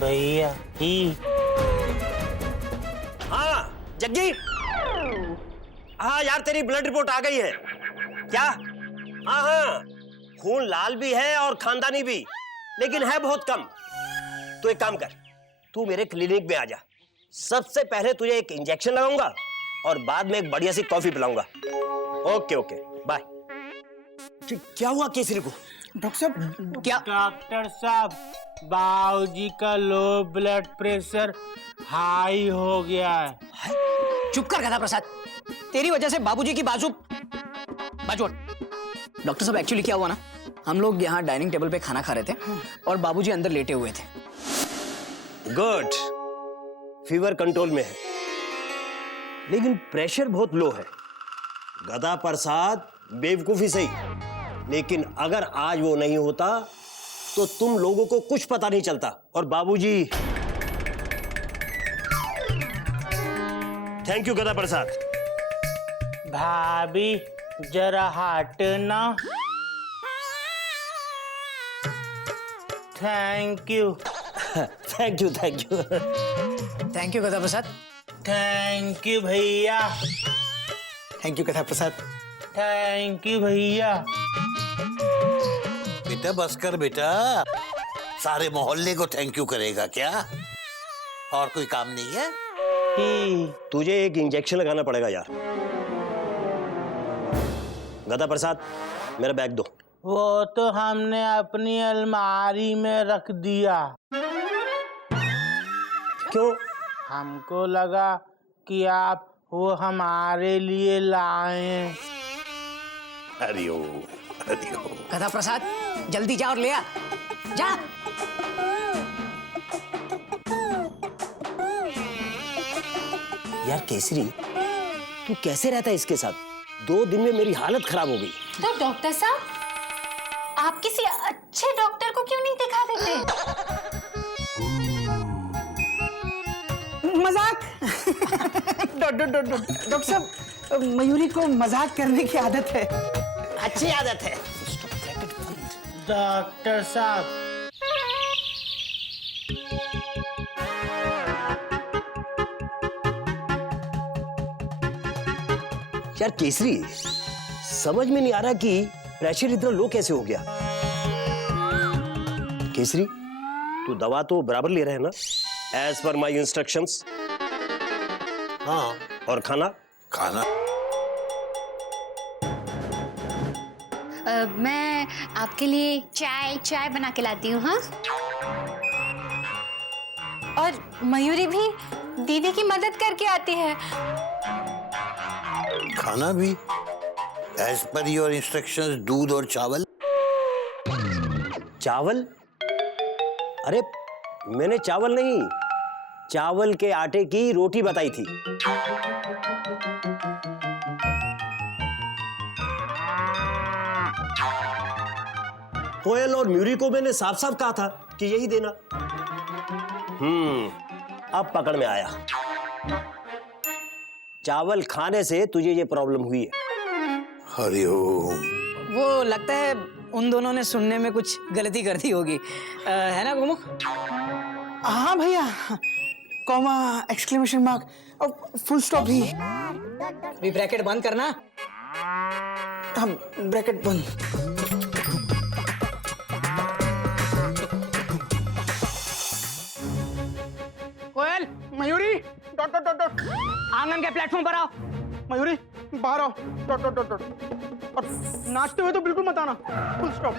भैया ही। हाँ जग्गी, हाँ यार तेरी ब्लड रिपोर्ट आ गई है क्या? हाँ हाँ, खून लाल भी है और खानदानी भी, लेकिन है बहुत कम। तो एक काम कर, तू मेरे क्लिनिक में आ जा। सबसे पहले तुझे एक इंजेक्शन लगाऊंगा और बाद में एक बढ़िया सी कॉफी पिलाऊंगा। Okay okay bye. क्या हुआ केसरी को? डॉक्टर साहब क्या? डॉक्टर साहब, बाबूजी का लो ब्लड प्रेशर हाई हो गया है। चुप कर गधा प्रसाद, तेरी वजह से बाबूजी की बाजू डॉक्टर साहब एक्चुअली क्या हुआ ना, हम लोग यहाँ डाइनिंग टेबल पे खाना खा रहे थे और बाबूजी अंदर लेटे हुए थे। गुड, फीवर कंट्रोल में है, लेकिन प्रेशर बहुत लो है। गधा प्रसाद बेवकूफी सही, लेकिन अगर आज वो नहीं होता तो तुम लोगों को कुछ पता नहीं चलता। और बाबूजी, थैंक यू गधा प्रसाद। भाभी जरा हटना। Thank you. Thank you thank you. Thank you गधा प्रसाद। थैंक यू भैया। थैंक यू गधा प्रसाद। थैंक यू भैया। बेटा बस कर बेटा, सारे मोहल्ले को थैंक यू करेगा क्या? और कोई काम नहीं है? तुझे एक इंजेक्शन लगाना पड़ेगा यार। गधा प्रसाद मेरा बैग दो। वो तो हमने अपनी अलमारी में रख दिया। क्यों? हमको लगा कि आप वो हमारे लिए लाए। हरिओम हरिओम। गधा प्रसाद जल्दी जा और ले आ, जा। यार केसरी, तू कैसे रहता है इसके साथ? 2 दिन में मेरी हालत खराब हो गई। तो डॉक्टर साहब, आप किसी अच्छे डॉक्टर को क्यों नहीं दिखा देते? मजाक। डॉक्टर साहब, मयूरी को मजाक करने की आदत है। अच्छी आदत है। डॉक्टर साहब, यार केसरी, समझ में नहीं आ रहा कि प्रेशर इतना लो कैसे हो गया। केसरी, तू दवा तो बराबर ले रहा है ना, एज पर माई इंस्ट्रक्शंस? हाँ। और खाना? खाना मैं आपके लिए चाय बना के लाती हूँ। हाँ, और मयूरी भी दीदी की मदद करके आती है। खाना भी एज पर योर इंस्ट्रक्शंस, दूध और चावल। चावल? अरे मैंने चावल नहीं, चावल के आटे की रोटी बताई थी। कोयल और म्यूरी को मैंने साफ साफ कहा था कि यही देना। अब पकड़ में आया। चावल खाने से तुझे ये प्रॉब्लम हुई है। हरिओम। वो लगता है उन दोनों ने सुनने में कुछ गलती कर दी होगी, है ना गोमुख? हाँ भैया, कॉमा, एक्सक्लेमेशन मार्क और फुल स्टॉप भी। अभी ब्रैकेट बंद करना। हम ब्रैकेट बंद। Koyal, Mayuri, dot dot dot dot. आंगन के प्लेटफॉर्म पर आओ। मयूरी बाहर आओ, डॉट डॉट डॉट डॉट। और नाचते हुए तो बिल्कुल मत आना, फुल स्टॉप।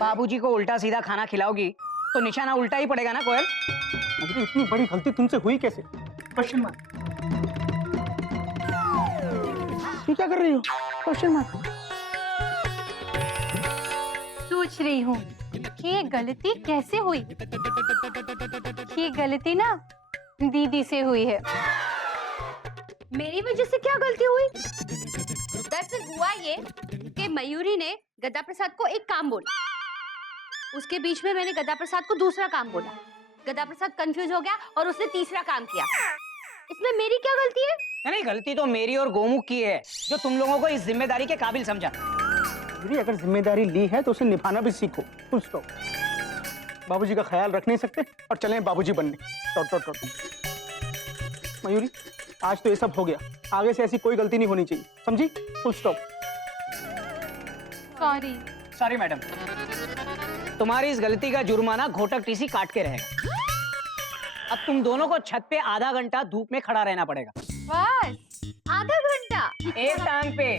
बाबूजी को उल्टा सीधा खाना खिलाओगी तो निशाना उल्टा ही पड़ेगा ना कोयल? मयूरी, इतनी बड़ी गलती तुमसे हुई कैसे? Question mark. तू क्या कर रही हो? Question mark. सोच रही हूँ कि ये गलती कैसे हुई। ये गलती ना दीदी से हुई है। मेरी वजह से क्या गलती हुई? दरअसल हुआ ये कि मयूरी ने गदा प्रसाद को एक काम बोला, उसके बीच में मैंने गदा प्रसाद को दूसरा काम बोला। गदा प्रसाद कंफ्यूज हो गया और उसने तीसरा काम किया। इसमें मेरी क्या गलती है? नहीं, गलती तो मेरी और गोमुख की है, जो तुम लोगों को इस जिम्मेदारी के काबिल समझा। मयूरी, अगर जिम्मेदारी ली है तो उसे निभाना भी सीखो। Full stop. बाबूजी का ख्याल रख नहीं सकते और चलें बाबूजी बनने। Dot dot dot. मयूरी, आज तो ये सब हो गया, आगे से ऐसी कोई गलती नहीं होनी चाहिए, समझी? Full stop. Sorry. Sorry madam, तुम्हारी इस गलती का जुर्माना घोटक टीसी काट के रहेगा। अब तुम दोनों को छत पे आधा घंटा धूप में खड़ा रहना पड़ेगा। बस आधा घंटा? एक टांग पे।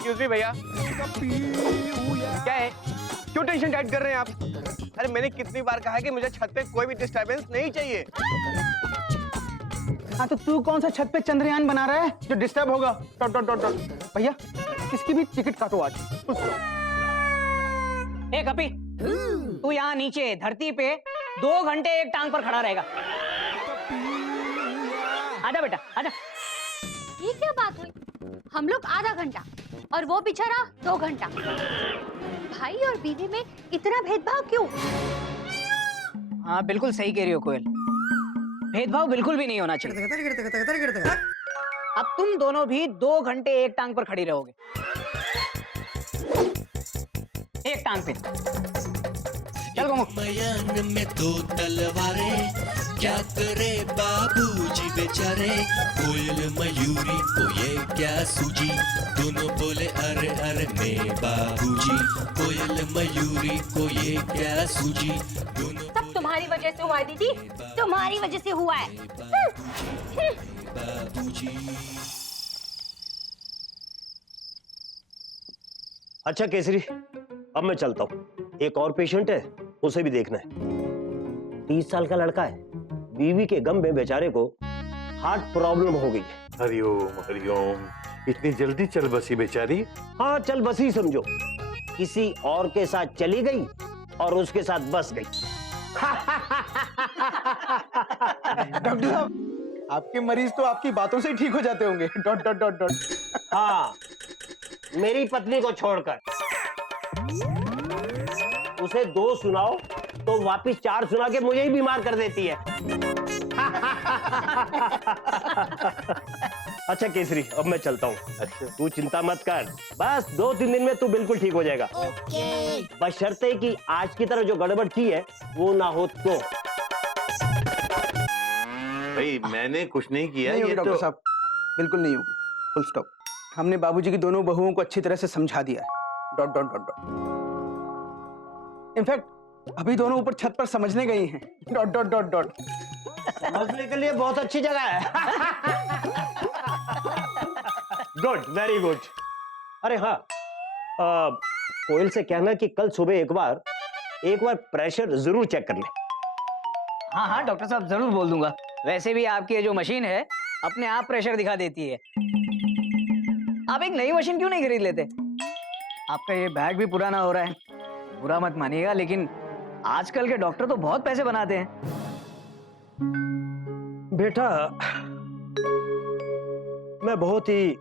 एक्सक्यूज मी भैया, क्या है? क्यों टेंशन टाइट कर रहे हैं आप? अरे मैंने कितनी बार कहा है कि मुझे छत पे कोई भी डिस्टरबेंस नहीं चाहिए। हाँ तो तू कौन सा छत पे चंद्रयान बना रहा है जो डिस्टर्ब होगा? Dot dot dot dot. भैया किसकी भी टिकट काटो आज। ए कपी, तू यहाँ नीचे धरती पे 2 घंटे एक टांग पर खड़ा रहेगा। आजा बेटा आजा। ये क्या बात हुई? हम लोग आधा घंटा और वो बेचारा 2 घंटा। भाई और बीवी में इतना भेदभाव क्यों? हाँ बिल्कुल सही कह रही हो कोयल, भेदभाव बिल्कुल भी नहीं होना चाहिए। अब तुम दोनों भी 2 घंटे एक टांग पर खड़ी रहोगे, एक टांग पे। चल गोमू। मयान में 2 तलवारें, क्या करे बाबूजी बेचारे। कोयल मयूरी को ये क्या सूझी, दोनों बोले अरे अरे मैं बाबूजी। कोयल मयूरी को ये क्या सूझी, दोनों सब तुम्हारी वजह से हुआ है दीदी, तुम्हारी वजह से हुआ है। बाबूजी। अच्छा केसरी, अब मैं चलता हूँ, एक और पेशेंट है, उसे भी देखना है। 30 साल का लड़का है, बीवी के गम में बेचारे को हार्ट प्रॉब्लम हो गई है। हरिओम हरिओम, इतनी जल्दी चल बसी बेचारी। हाँ चल बसी समझो, किसी और के साथ चली गई और उसके साथ बस गई। डॉक्टर साहब, आपके मरीज तो आपकी बातों से ही ठीक हो जाते होंगे। Dot dot dot dot. हाँ, मेरी पत्नी को छोड़कर। उसे 2 सुनाओ तो वापिस 4 सुना के मुझे ही बीमार कर देती है। अच्छा केसरी, अब मैं चलता हूँ। अच्छा तू चिंता मत कर, बस 2-3 दिन में तू बिल्कुल ठीक हो जाएगा। बशर्ते कि आज की तरह जो गड़बड़ की है वो ना हो तो। भाई मैंने कुछ नहीं किया। नहीं होगी ये डॉक्टर तो साहब, बिल्कुल नहीं होगी। Full stop. हमने बाबूजी की दोनों बहुओं को अच्छी तरह से समझा दिया है। Dot dot dot dot. In fact अभी दोनों ऊपर छत पर समझने गई हैं। Dot dot dot dot. समझने के लिए बहुत अच्छी जगह है। Good, very good. अरे हाँ, कोयल से कहना कि कल सुबह एक बार प्रेशर जरूर चेक कर ले। हाँ हाँ डॉक्टर साहब जरूर बोल दूंगा। वैसे भी आपकी ये जो मशीन है अपने आप प्रेशर दिखा देती है। आप एक नई मशीन क्यों नहीं खरीद लेते? आपका ये बैग भी पुराना हो रहा है, बुरा मत मानिएगा, लेकिन आजकल के डॉक्टर तो बहुत पैसे बनाते हैं। बेटा, मैं बहुत ही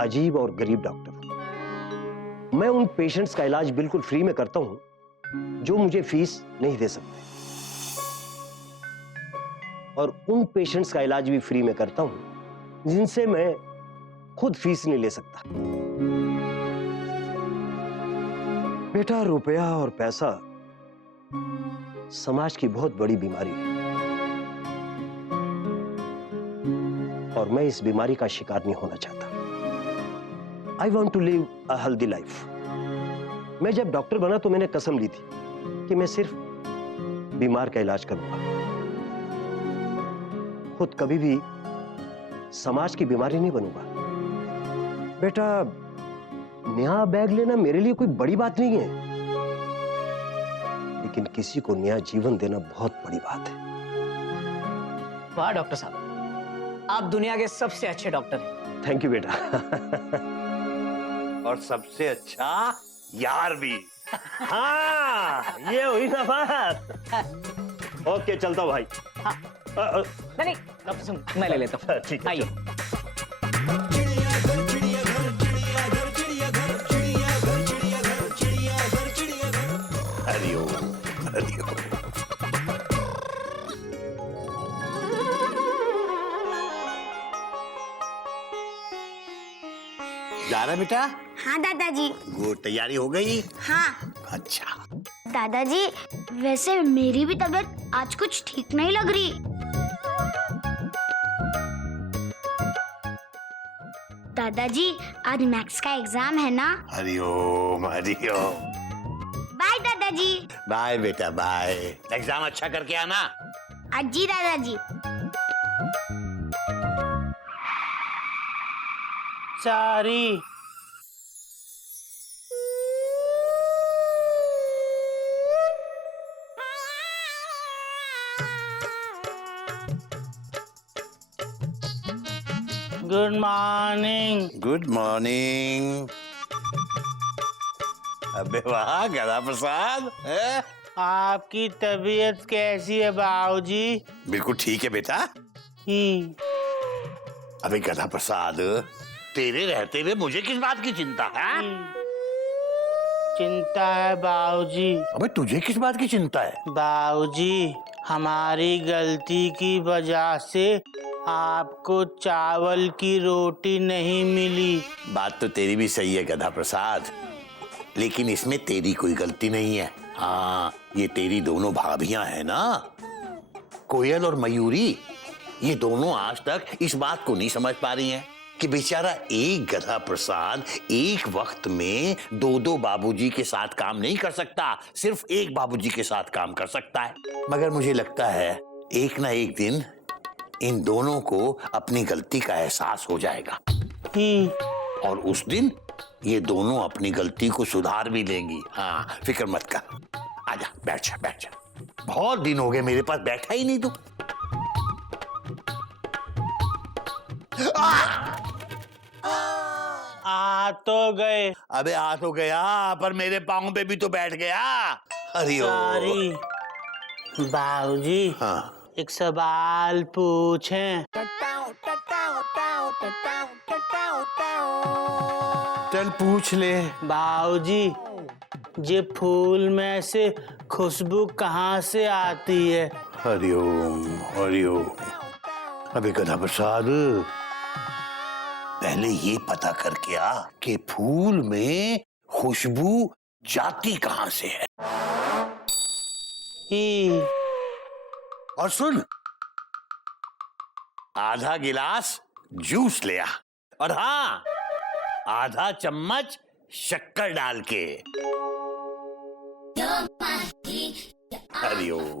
अजीब और गरीब डॉक्टर हूं। मैं उन पेशेंट्स का इलाज बिल्कुल फ्री में करता हूं जो मुझे फीस नहीं दे सकते, और उन पेशेंट्स का इलाज भी फ्री में करता हूं जिनसे मैं खुद फीस नहीं ले सकता। बेटा, रुपया और पैसा समाज की बहुत बड़ी बीमारी है, और मैं इस बीमारी का शिकार नहीं होना चाहता। I want to live a healthy life. मैं जब डॉक्टर बना तो मैंने कसम ली थी कि मैं सिर्फ बीमार का इलाज करूंगा, खुद कभी भी समाज की बीमारी नहीं बनूंगा। बेटा, नया बैग लेना मेरे लिए कोई बड़ी बात नहीं है, लेकिन किसी को नया जीवन देना बहुत बड़ी बात है। वाह डॉक्टर साहब, आप दुनिया के सबसे अच्छे डॉक्टर हैं। थैंक यू बेटा। और सबसे अच्छा यार भी। हाँ, ये हुई ना बात। ओके, चलता हूँ भाई। हाँ। नहीं डॉक्टर साहब, मैं ले लेता हूँ। ठीक है, आइए। हरिओम हरिओम। जा रहा बेटा? हाँ दादाजी। गुड, तैयारी हो गई? हाँ अच्छा। दादाजी, वैसे मेरी भी तबीयत आज कुछ ठीक नहीं लग रही। दादाजी, आज मैथ्स का एग्जाम है ना? हरिओम हरिओम। बाय दादाजी। बाय बेटा बाय। एग्जाम अच्छा करके आना। अजी दादाजी। Sorry. Good morning. Good morning. अबे वाह गधा प्रसाद है? आपकी तबीयत कैसी है बाबूजी? बिल्कुल ठीक है बेटा। अबे गधा प्रसाद, तेरे रहते हुए मुझे किस बात की चिंता है? चिंता है बाबूजी। अबे तुझे किस बात की चिंता है? बाबूजी, हमारी गलती की वजह से आपको चावल की रोटी नहीं मिली। बात तो तेरी भी सही है गधा प्रसाद, लेकिन इसमें तेरी कोई गलती नहीं है। हाँ, ये तेरी दोनों भाभियां हैं ना, कोयल और मयूरी। ये दोनों आज तक इस बात को नहीं समझ पा रही हैं कि बेचारा एक गधा प्रसाद एक वक्त में दो बाबूजी के साथ काम नहीं कर सकता, सिर्फ एक बाबूजी के साथ काम कर सकता है। मगर मुझे लगता है एक ना एक दिन इन दोनों को अपनी गलती का एहसास हो जाएगा और उस दिन ये दोनों अपनी गलती को सुधार भी लेंगी। हाँ, फिक्र मत कर। आजा, बैठ जा बैठ जा। बहुत दिन हो गए मेरे पास बैठा ही नहीं तू। आ तो गए। अबे आ तो गया, पर मेरे पाँव पे भी तो बैठ गया। हरिओम। सॉरी बाबूजी। हाँ, एक सवाल पूछें? चल पूछ ले। बाबूजी, ये फूल में से खुशबू कहाँ से आती है? हरिओम हरिओम। अबे गधा प्रसाद, पहले ये पता करके आ कि फूल में खुशबू जाती कहाँ से है। और सुन, आधा गिलास जूस ले आ, और हाँ, आधा चम्मच शक्कर डाल के। हरिओम हरिओम।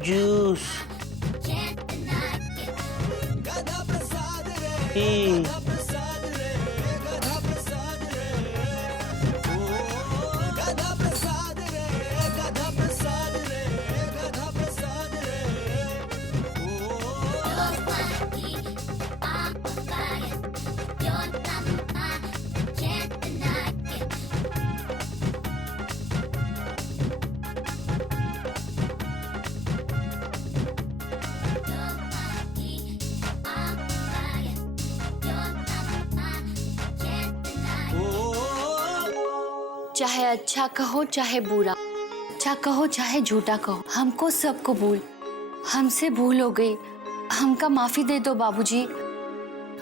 जूस पी। चाहे अच्छा कहो चाहे बुरा, अच्छा कहो चाहे झूठा कहो, हमको सब कबूल। हमसे भूल हो गई, हमका माफी दे दो बाबूजी,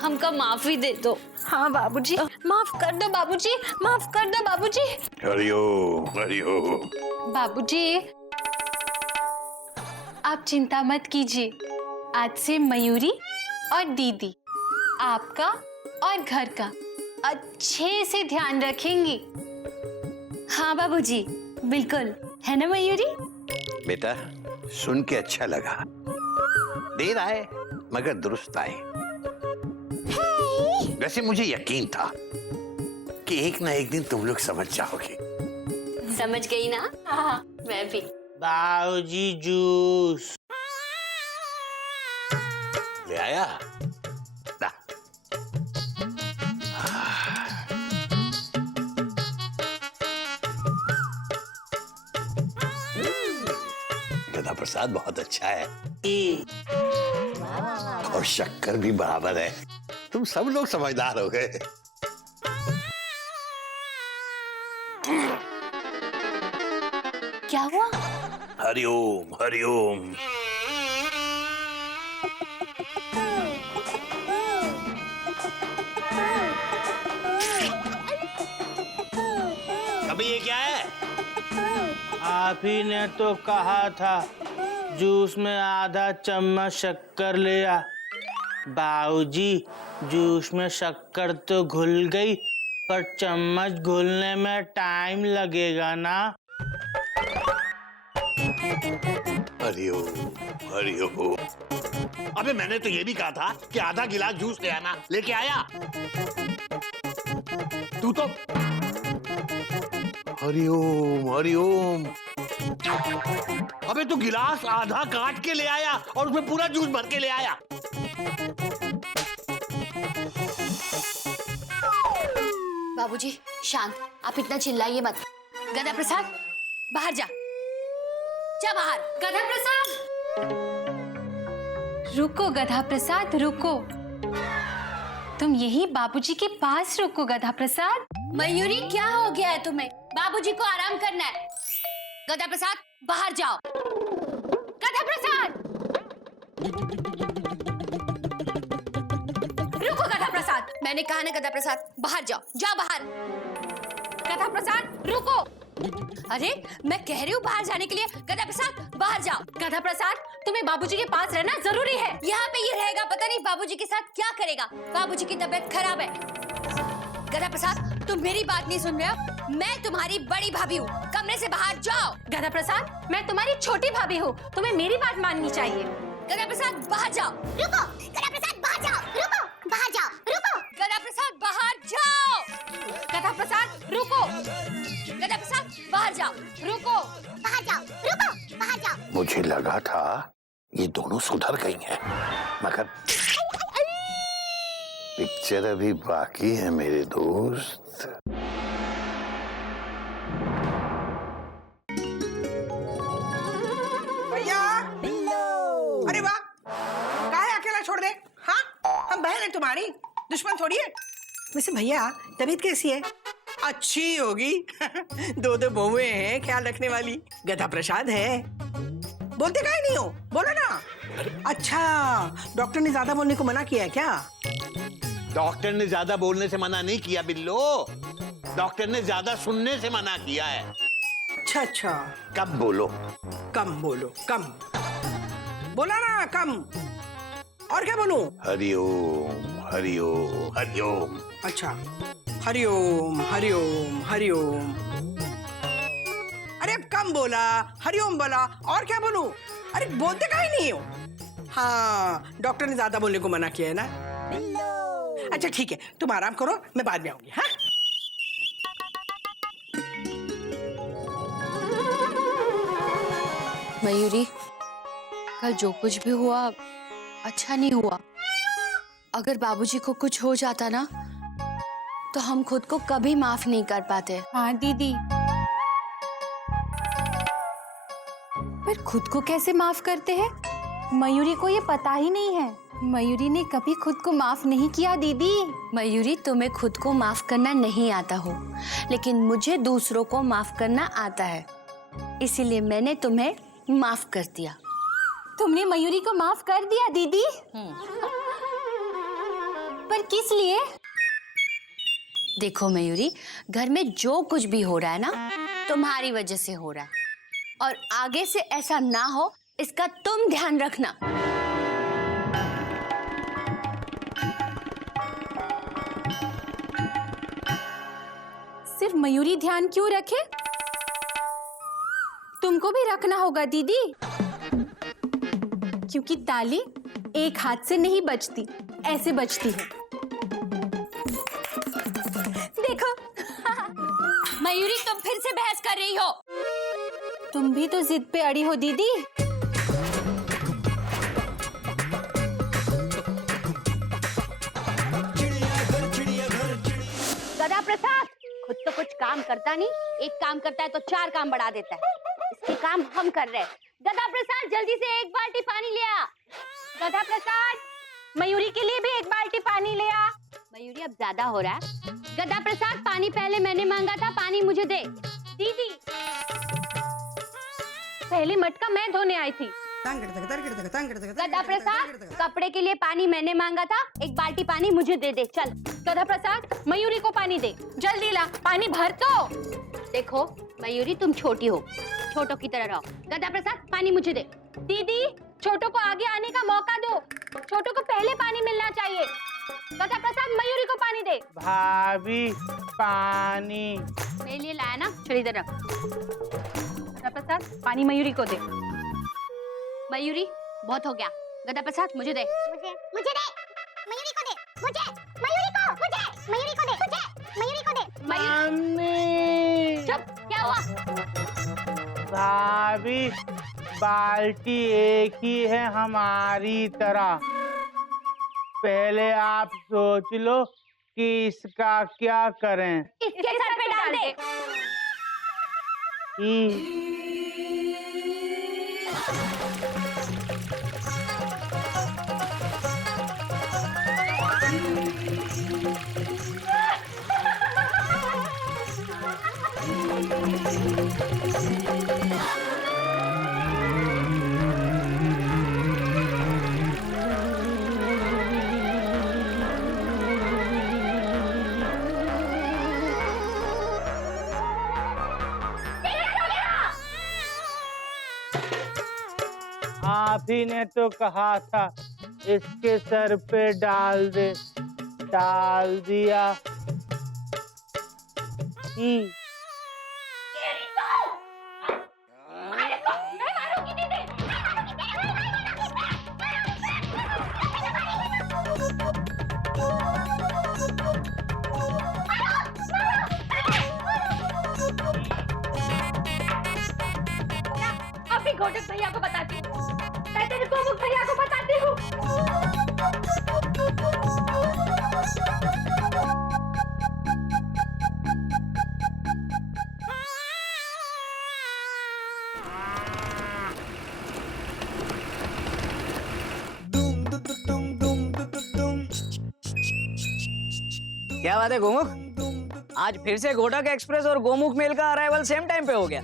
हमका माफी दे दो। हाँ बाबूजी, माफ कर दो बाबूजी, माफ कर दो बाबूजी। हरिओम हरिओम। बाबूजी, आप चिंता मत कीजिए। आज से मयूरी और दीदी आपका और घर का अच्छे से ध्यान रखेंगी। हाँ बाबूजी, बिल्कुल, है ना मयूरी? बेटा, सुन के अच्छा लगा। देर आए मगर दुरुस्त आए। वैसे मुझे यकीन था कि एक ना एक दिन तुम लोग समझ जाओगे। समझ गई ना? हाँ, मैं भी। बाबूजी, जूस ले आया? ला। गधा प्रसाद बहुत अच्छा है और शक्कर भी बराबर है। तुम सब लोग समझदार हो गए। क्या हुआ? हरिओम हरिओम। अबे ये क्या है? आप ही ने तो कहा था जूस में आधा चम्मच शक्कर ले आ। बाबूजी, जूस में शक्कर तो घुल गई, पर चम्मच घुलने में टाइम लगेगा ना। हरिओम हरिओम। अबे मैंने तो ये भी कहा था कि आधा गिलास जूस ले आना, लेके आया। तू तो हरिओम हरिओम। अबे तू गिलास आधा काट के ले आया और उसमें पूरा जूस भर के ले आया। बाबूजी शांत, आप इतना चिल्लाइए मत। गधा प्रसाद बाहर जा, जा बाहर। गधा प्रसाद, रुको गधा प्रसाद रुको, तुम यही बाबूजी के पास रुको गधा प्रसाद। मयूरी क्या हो गया है तुम्हें? बाबूजी को आराम करना है। गधा प्रसाद बाहर जाओ। गधा प्रसाद रुको। गधा प्रसाद, मैंने कहा ना गधा प्रसाद बाहर जाओ, जाओ बाहर। गधा प्रसाद रुको। अरे मैं कह रही हूँ बाहर जाने के लिए। गधा प्रसाद बाहर जाओ। गधा प्रसाद, तुम्हें बाबूजी के पास रहना जरूरी है। यहाँ पे ये रहेगा, पता नहीं बाबूजी के साथ क्या करेगा। बाबूजी की तबीयत खराब है। गधा प्रसाद, तुम मेरी बात नहीं सुन रहे हो? मैं तुम्हारी बड़ी भाभी हूँ, कमरे से बाहर जाओ। गधा प्रसाद, मैं तुम्हारी छोटी भाभी हूँ, तुम्हें मेरी बात माननी चाहिए। गधा प्रसाद बाहर जाओ। रुको। गधा प्रसाद बाहर जाओ। रुको। बाहर जाओ। रुको। गधा प्रसाद बाहर जाओ। गधा प्रसाद रुको। गधा प्रसाद बाहर जाओ। रुको। बाहर जाओ। रुको। बाहर जाओ। मुझे लगा था ये दोनों सुधर गई हैं, मगर पिक्चर अभी बाकी है मेरे दोस्त। भैया, अरे वाह, काहे अकेला छोड़ दे? हाँ, हम बहन है तुम्हारी, दुश्मन थोड़ी है। वैसे भैया तबीयत कैसी है? अच्छी होगी। दो दो बहुएं हैं ख्याल रखने वाली। गधा प्रसाद है। बोलते काहे नहीं हो? बोलो ना। अच्छा, डॉक्टर ने ज्यादा बोलने को मना किया है क्या? डॉक्टर ने ज्यादा बोलने से मना नहीं किया बिल्लो, डॉक्टर ने ज्यादा सुनने से मना किया है। अच्छा अच्छा, कब बोलो? कम बोलो, कम बोला ना, कम। और क्या बोलूं? हरिओम हरिओम हरिओम। अच्छा, हरिओम हरिओम हरिओम। अरे अब कम बोला, हरिओम बोला, और क्या बोलूं? अरे बोलते काहे नहीं हो? हाँ, डॉक्टर ने ज्यादा बोलने को मना किया है ना। अच्छा ठीक है, तुम आराम करो, मैं बाद में आऊंगी। हाँ, मयूरी, कल जो कुछ भी हुआ अच्छा नहीं हुआ। अगर बाबूजी को कुछ हो जाता ना, तो हम खुद को कभी माफ नहीं कर पाते। हाँ दीदी, पर खुद को कैसे माफ करते हैं? मयूरी को ये पता ही नहीं है। मयूरी ने कभी खुद को माफ नहीं किया दीदी। मयूरी, तुम्हें खुद को माफ करना नहीं आता हो, लेकिन मुझे दूसरों को माफ करना आता है, इसीलिए मैंने तुम्हें माफ कर दिया। तुमने मयूरी को माफ कर दिया दीदी? पर किस लिए? देखो मयूरी, घर में जो कुछ भी हो रहा है ना, तुम्हारी वजह से हो रहा है, और आगे से ऐसा ना हो इसका तुम ध्यान रखना। सिर्फ मयूरी ध्यान क्यों रखे? तुमको भी रखना होगा दीदी, क्योंकि ताली एक हाथ से नहीं बजती, ऐसे बजती है। देखो। मयूरी, तुम फिर से बहस कर रही हो। तुम भी तो जिद पे अड़ी हो दीदी। गधा प्रसाद खुद तो कुछ काम करता नहीं, एक काम करता है तो चार काम बढ़ा देता है। इसके काम हम कर रहे हैं। गधा प्रसाद जल्दी से एक बाल्टी पानी ले आ। गधा प्रसाद, मयूरी के लिए भी एक बाल्टी पानी ले आ। मयूरी अब ज्यादा हो रहा है। गधा प्रसाद, पानी पहले मैंने मांगा था, पानी मुझे दे। दीदी, पहले मटका मैं धोने आई थी। गधा प्रसाद, कपड़े के लिए पानी मैंने मांगा था, एक बाल्टी पानी मुझे दे दे। चल। गधा प्रसाद, मयूरी को पानी दे, जल्दी ला, पानी भर तो। देखो मयूरी, तुम छोटी हो, छोटों की तरह रहो। गदा प्रसाद, पानी मुझे दे। दीदी, छोटों को आगे आने का मौका दो, छोटों को पहले पानी मिलना चाहिए। गदा प्रसाद, मयूरी को पानी दे। भाभी पानी। मेरे लिए लाया ना, चल इधर रख। गदा प्रसाद, पानी मयूरी को दे। मयूरी, बहुत हो गया। गदा प्रसाद, मुझे दे। मुझे दे, मयूरी को दे, मुझे, मयूरी को, मुझे, मयूरी को दे, मुझे, मयूरी को दे। मम्मी। चुप, क्या हुआ? भाभी, बाल्टी एक ही है हमारी तरह। पहले आप सोच लो कि इसका क्या करें। इसके सर पे डाल दे। आप ही ने तो कहा था इसके सर पे डाल दे, डाल दिया। अभी घोटक भैया को बताती हूँ, मैं तेरे गोमुख भैया को बताती हूँ। क्या बात है गोमुख, आज फिर से घोटक एक्सप्रेस और गोमुख मेल का अराइवल सेम टाइम पे हो गया।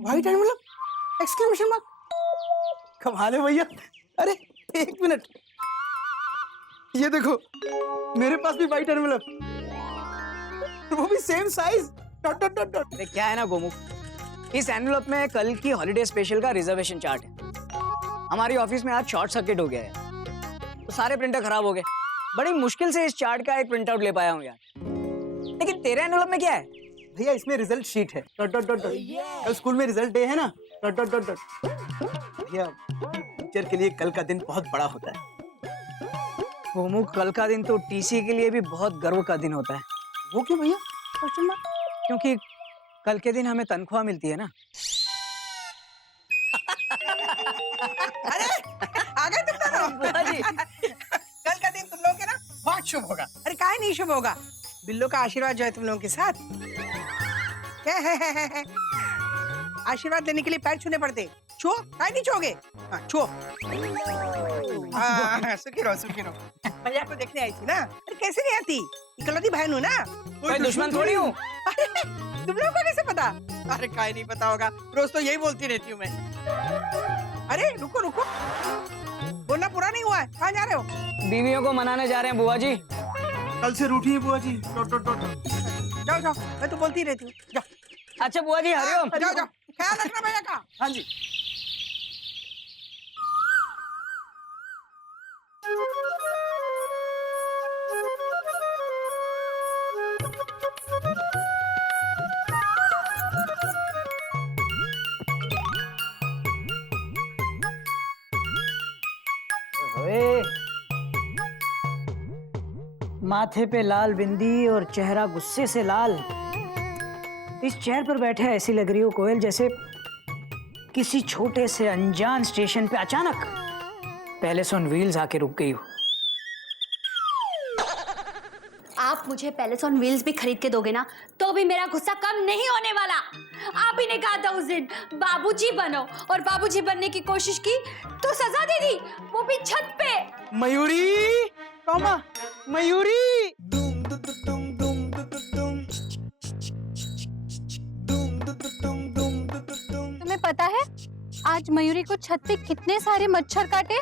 White envelope, exclamation mark. कमाल है भैया। अरे एक मिनट, ये देखो मेरे पास भी व्हाइट एनवलप, वो भी same size, dot dot dot dot. अरे क्या है ना गोमुख, इस एनवलप में कल की हॉलिडे स्पेशल का रिजर्वेशन चार्ट है। हमारी ऑफिस में आज शॉर्ट सर्किट हो गया है, तो सारे प्रिंटर खराब हो गए। बड़ी मुश्किल से इस चार्ट का एक प्रिंट आउट ले पाया हूँ यार। लेकिन तेरे एनवलप में क्या है? भैया इसमें रिजल्ट शीट है, डॉट डॉट डॉट डॉट। कल स्कूल में रिजल्ट डे है ना, डॉट डॉट डॉट डॉट। भैया टीचर के लिए कल का दिन बहुत बड़ा होता है। गोमुख, कल का दिन तो टीसी के लिए भी बहुत गर्व का दिन होता है। वो क्यों भैया? Question mark. क्योंकि कल के दिन हमें तनख्वाह मिलती है ना। अरे आ गए तुम दोनों। बुआ जी। कल का दिन तुम लोगों के ना बहुत शुभ होगा। अरे काहे नहीं शुभ होगा, बिल्लो का आशीर्वाद जो है तुम लोगों के साथ। क्या है? आशीर्वाद लेने के लिए पैर छूने पड़ते, छो काहे नहीं छोगे? हाँ छो। सुखी रहो सुखी रहो। भैया को देखने आई थी ना। अरे कैसे नहीं आती, इकलौती बहन हूँ ना। मैं दुश्मन थोड़ी हूँ। तुम लोगों को कैसे पता? अरे काहे नहीं पता होगा, रोज तो यही बोलती रहती हूँ मैं। अरे रुको रुको, बोलना पूरा नहीं हुआ है, कहाँ जा रहे हो? बीवियों को मनाने जा रहे हैं बुआ जी। कल से रूठी है बुआ जी, डॉट डॉट डॉट। जाओ जाओ, मैं तो बोलती रहती हूँ, जाओ। अच्छा बुआ जी, हरिओम। जाओ जाओ, ख्याल रखना भैया का। हाँ जी। माथे पे लाल बिंदी और चेहरा गुस्से से लाल। इस चेयर पर बैठे ऐसी लग रही हो कोयल जैसे किसी छोटे से अनजान स्टेशन पे अचानक पैलेस ऑन व्हील्स आके रुक गई हो। आप मुझे पैलेस ऑन व्हील्स भी खरीद के दोगे ना, तो भी मेरा गुस्सा कम नहीं होने वाला। आप ही ने कहा था उस दिन बाबूजी बनो, और बाबूजी बनने की कोशिश की तो सजा दे दी, वो भी छत पे। मयूरी, टॉमा, मयूरी। तुम्हें पता है आज मयूरी को छत पे कितने सारे मच्छर काटे?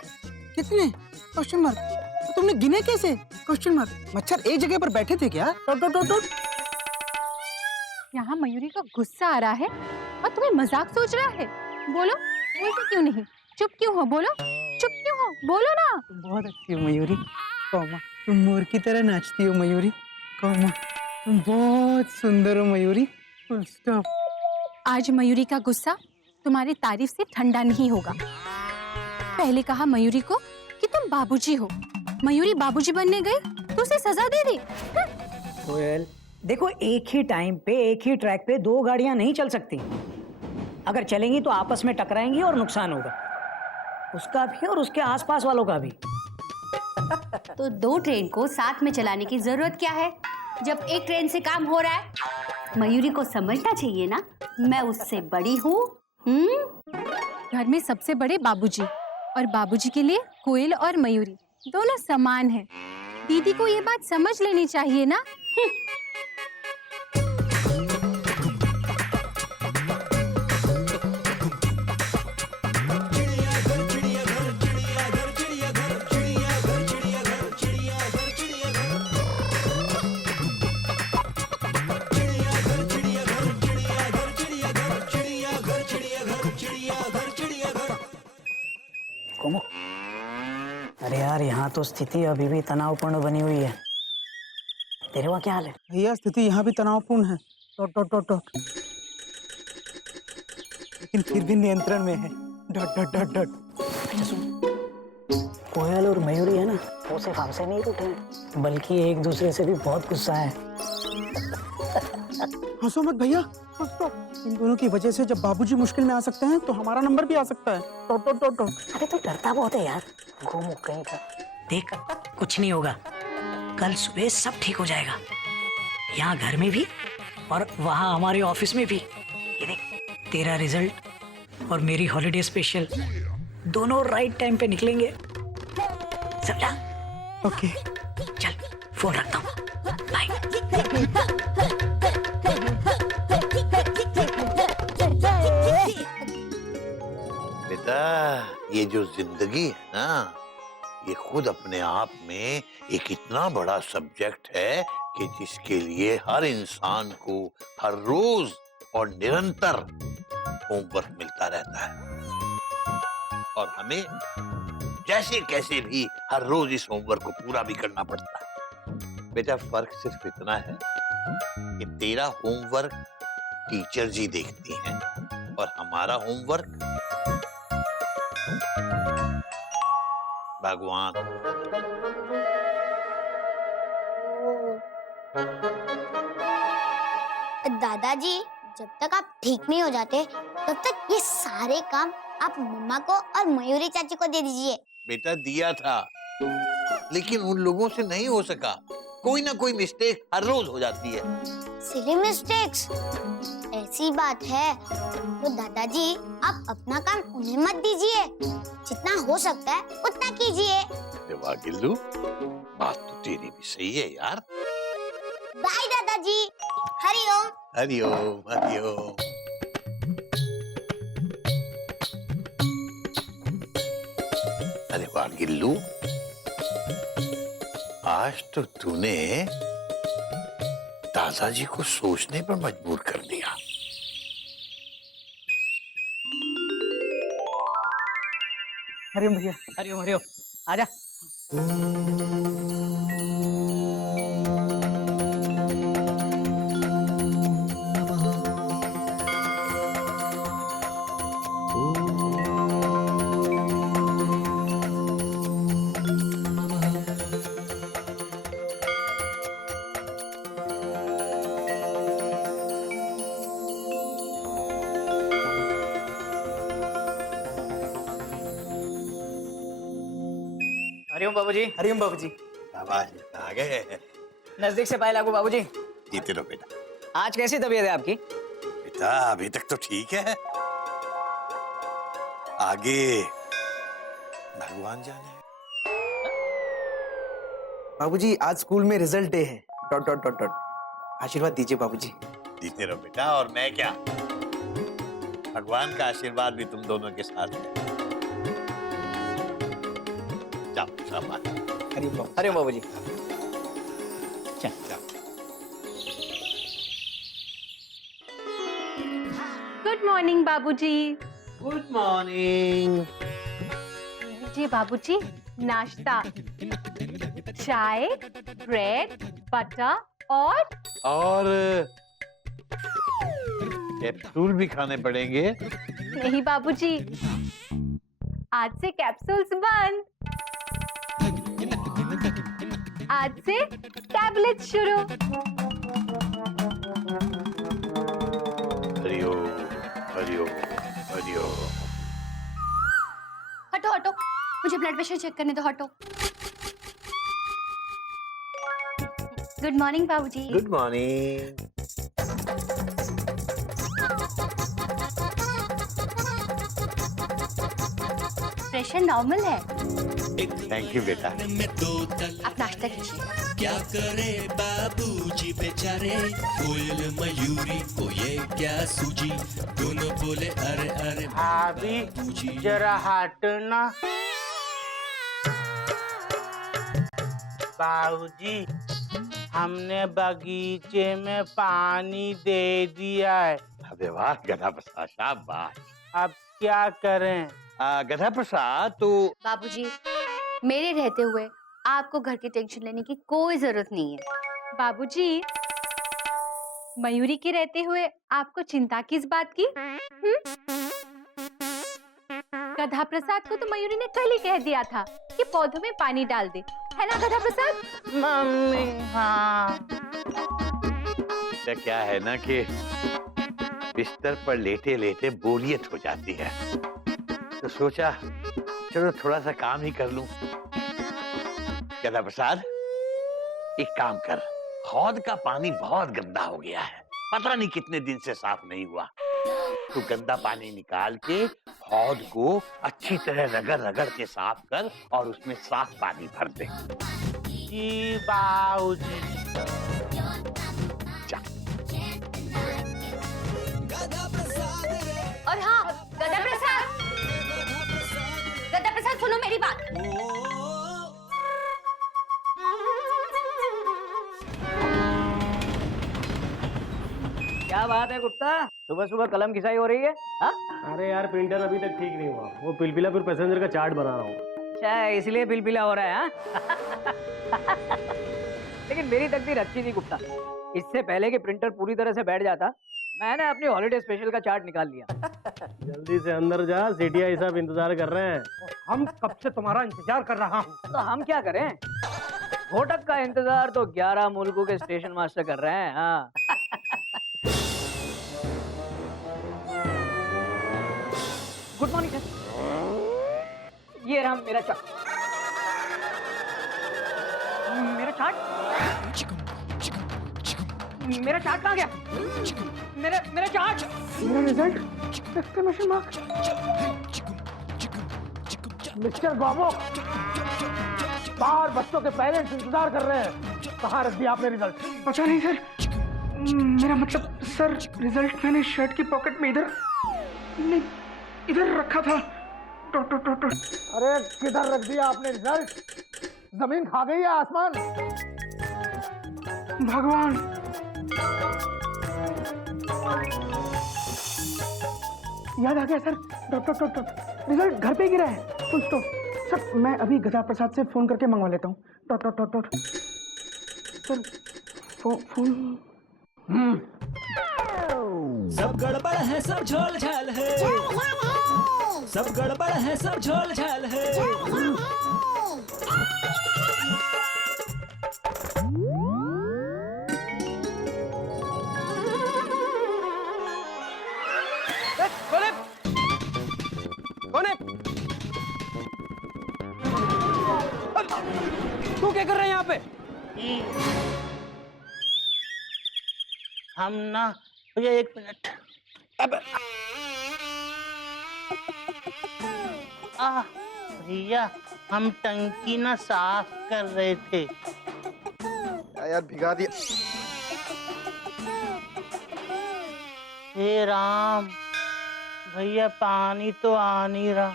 कितने? Question mark. तुमने गिने कैसे? Question mark. मच्छर एक जगह पर बैठे थे क्या? Dot dot dot dot. यहाँ मयूरी का गुस्सा आ रहा है और तुम्हें मजाक सोच रहा है। बोलो, बोलते क्यों नहीं? चुप क्यों हो? बोलो, चुप क्यों हो? बोलो ना। तुम बहुत अच्छी हो मयूरी। कौमा, तुम मोर की तरह नाचती हो मयूरी। कौमा, तुम बहुत सुंदर हो मयूरी। Full stop. आज मयूरी का गुस्सा तुम्हारी तारीफ से ठंडा नहीं होगा। पहले कहा मयूरी को कि तुम बाबूजी हो, मयूरी बाबूजी बनने गई तो उसे सजा दे दी। कोयल, देखो एक ही टाइम पे एक ही ट्रैक पे दो गाड़ियां नहीं चल सकती। अगर चलेंगी तो आपस में टकराएंगी और नुकसान होगा, उसका भी और उसके आसपास वालों का भी। तो दो ट्रेन को साथ में चलाने की जरूरत क्या है जब एक ट्रेन से काम हो रहा है? मयूरी को समझना चाहिए ना, मैं उससे बड़ी हूँ। घर में सबसे बड़े बाबूजी और बाबूजी के लिए कोयल और मयूरी दोनों समान हैं। दीदी को ये बात समझ लेनी चाहिए ना। कोमो, अरे यार यहाँ तो स्थिति अभी भी तनावपूर्ण बनी हुई है। तेरे वहाँ क्या हाल है? भैया स्थिति यहाँ भी तनावपूर्ण है। Dot dot dot dot. लेकिन फिर भी नियंत्रण में है। Dot dot dot dot. अच्छा सुन, कोयल और मयूरी है ना, वो सिर्फ हमसे नहीं रूठे हैं, बल्कि एक दूसरे से भी बहुत गुस्सा है। हंसो मत भैया। स्टॉप। इन दोनों की वजह से जब बाबूजी मुश्किल में आ सकते हैं तो हमारा नंबर भी आ सकता है। Dot dot dot dot. अरे तू डरता बहुत है यार, घूमो कहीं का। देख, कुछ नहीं होगा, कल सुबह सब ठीक हो जाएगा। यहाँ घर में भी और वहाँ हमारे ऑफिस में भी। ये देख, तेरा रिजल्ट और मेरी हॉलिडे स्पेशल दोनों राइट टाइम पे निकलेंगे, समझा? ओके। चल फोन रखता हूँ, बाय। बेटा, ये जो जिंदगी है ना, ये खुद अपने आप में एक इतना बड़ा सब्जेक्ट है कि जिसके लिए हर इंसान को हर रोज और निरंतर होमवर्क मिलता रहता है और हमें जैसे कैसे भी हर रोज इस होमवर्क को पूरा भी करना पड़ता है। बेटा, फर्क सिर्फ इतना है कि तेरा होमवर्क टीचर जी देखती हैं और हमारा होमवर्क भगवान। दादाजी, जब तक आप ठीक नहीं हो जाते तब तक ये सारे काम आप मम्मा को और मयूरी चाची को दे दीजिए। बेटा, दिया था, लेकिन उन लोगों से नहीं हो सका। कोई ना कोई मिस्टेक हर रोज हो जाती है। सिली मिस्टेक्स, ऐसी बात है तो दादाजी आप अपना काम उन्हें मत दीजिए, जितना हो सकता है उतना कीजिए। वाह गिल्लू, बात तो तेरी भी सही है यार। बाय दादाजी, हरिओम। हरिओम हरिओम। अरे वाह गिल्लू, आज तो तूने दादाजी को सोचने पर मजबूर कर दिया। हरिओम भैया। हरिओम हरिओम, आजा। हरिओम बाबूजी। हरिओम बाबूजी। शाबाश, आ गए। नजदीक से पाए लागू बाबूजी। जीते रहो बेटा। आज कैसी तबीयत है आपकी? बेटा, अभी तक तो ठीक है, आगे भगवान जाने। बाबूजी, आज स्कूल में रिजल्ट डे है। Dot dot dot dot. आशीर्वाद दीजिए बाबूजी। जीते रहो बेटा, और मैं क्या, भगवान का आशीर्वाद भी तुम दोनों के साथ है। जाओ, शाबाश। अरे बाबूजी चल गुड मॉर्निंग बाबूजी। Good morning. जी बाबूजी, नाश्ता, चाय, ब्रेड, बटर और कैप्सूल भी खाने पड़ेंगे। नहीं बाबूजी, आज से कैप्सूल्स बंद, आज से टैबलेट शुरू। हरिओम हरिओम हरिओम। हटो हटो, मुझे ब्लड प्रेशर चेक करने दो, हटो। गुड मॉर्निंग बाबूजी। Good morning. प्रेशर नॉर्मल है। थैंक यू बेटा। में दो तल आप नाश्ता कीजिए। क्या करे बाबूजी बेचारे, कोयल मयूरी को ये क्या सूझी, दोनों बोले अरे अरे भाभी जरा हटना। बाबूजी, हमने बगीचे में पानी दे दिया है, अबे वाह गधा प्रसाद, शाबाश। अब क्या करें? गधा प्रसाद तो बाबूजी, मेरे रहते हुए आपको घर की टेंशन लेने की कोई जरूरत नहीं है। बाबूजी, मयूरी के रहते हुए आपको चिंता किस बात की? गधा प्रसाद को तो मयूरी ने कल ही कह दिया था कि पौधों में पानी डाल दे, है ना गधा प्रसाद? मम्मी हाँ। क्या है ना कि बिस्तर पर लेटे लेटे बोरियत हो जाती है, तो सोचा चलो थोड़ा सा काम ही कर लूं। गधा प्रसाद, एक काम कर, हौद का पानी बहुत गंदा हो गया है, पता नहीं कितने दिन से साफ नहीं हुआ। तो गंदा पानी निकाल के हौद को अच्छी तरह रगड़ रगड़ के साफ कर और उसमें साफ पानी भर दे। जी बाबूजी। जा। और हाँ, गधा प्रसाद सुनो मेरी बात। क्या बात है गुप्ता, सुबह सुबह कलम घिसाई हो रही है? हाँ? अरे यार प्रिंटर अभी तक ठीक नहीं हुआ, वो पिलपिलापुर पैसेंजर का चार्ट बना रहा हूँ। अच्छा, इसलिए पिलपिला हो रहा है हाँ? लेकिन मेरी तकदीर अच्छी थी गुप्ता, इससे पहले कि प्रिंटर पूरी तरह से बैठ जाता, मैंने अपनी हॉलिडे स्पेशल का चार्ट निकाल लिया। जल्दी से अंदर जा, सीटीआई साहब इंतजार कर रहे हैं। हम कब से तुम्हारा इंतजार कर रहा हूँ। तो हम क्या करें, घोटक का इंतजार तो 11 मुल्कों के स्टेशन मास्टर कर रहे हैं। हाँ। गुड मॉर्निंग सर, ये रहा मेरा चार्ट। मेरा चार्ट कहाँ गया? मेरा चार्ट, मेरा रिजल्ट, एक्सक्लेमेशन मार्क। मिस्टर बाबू, बाहर बच्चों के पेरेंट्स इंतजार कर रहे हैं, कहाँ रख दिया आपने रिजल्ट? पता नहीं सर, मेरा मतलब सर, रिजल्ट मैंने शर्ट की पॉकेट में इधर रखा था। अरे किधर रख दिया आपने रिजल्ट? जमीन खा गई है आसमान? भगवान, याद आ गया सर, रिजल्ट घर पे गिरा है। Full stop. सर मैं अभी गधा प्रसाद से फोन करके मंगवा लेता हूँ। Sir phone. सब गड़बड़ है, सब झोल झाल है, सब गड़बड़ है, सब झोल झाल है। तू क्या कर रहे हैं यहाँ पे? हम ना भैया, एक मिनट। अब भैया, हम टंकी ना साफ कर रहे थे। यार भिगा दिया। हे राम, भैया पानी तो आ नहीं रहा।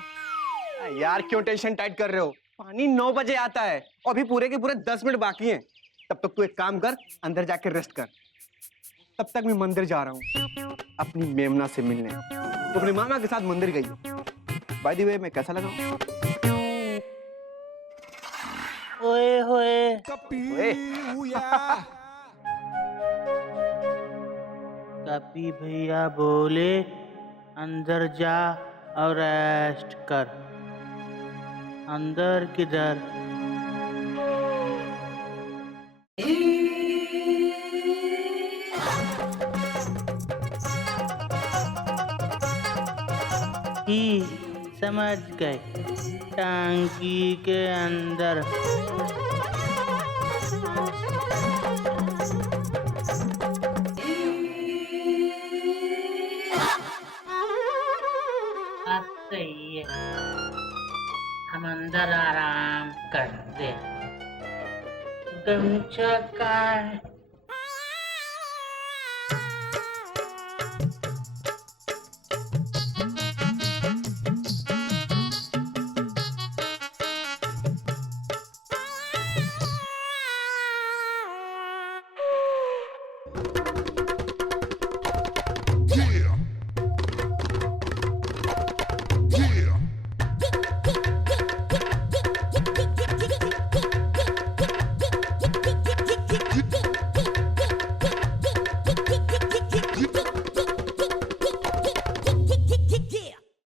यार क्यों टेंशन टाइट कर रहे हो? पानी 9 बजे आता है और अभी पूरे के पूरे 10 मिनट बाकी हैं। तब तक तू एक काम कर, अंदर जाके रेस्ट कर। तब तक मैं मंदिर जा रहा हूँ अपनी मेमना से मिलने। तो अपने मामा के साथ मंदिर गई है। बाय द वे, मैं कैसा लगा? ओए होए कपी भैया बोले अंदर जा और रेस्ट कर। अंदर किधर? ही समझ गए, टंकी के अंदर। अब सही है, हम अंदर आराम करते हैं। गमछा का है?